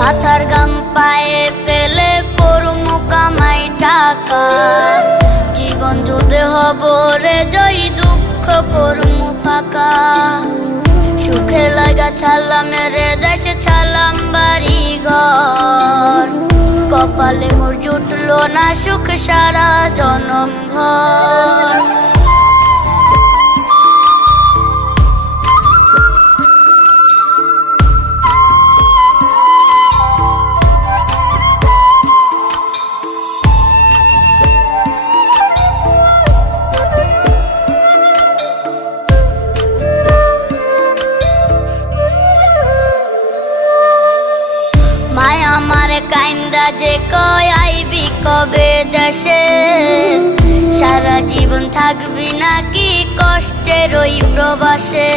মাথার গাম পায়ে ফেলে পড়মু কামাই টাকা, জীবন যুদ্ধে হব রে জয়ী, দুঃখ করমু ফাঁকা। সুখের লাগা ছাড়লাম রে দেশে, ছাড়লাম বাড়ি ঘর, কপালে মোর জুটলো না সুখ সারা জনম ভর। মায় আমার কাইন্দা যে কয় আইবি কবে দেশে, সারা জীবন থাকবি নাকি কষ্টের ওই প্রবাসে।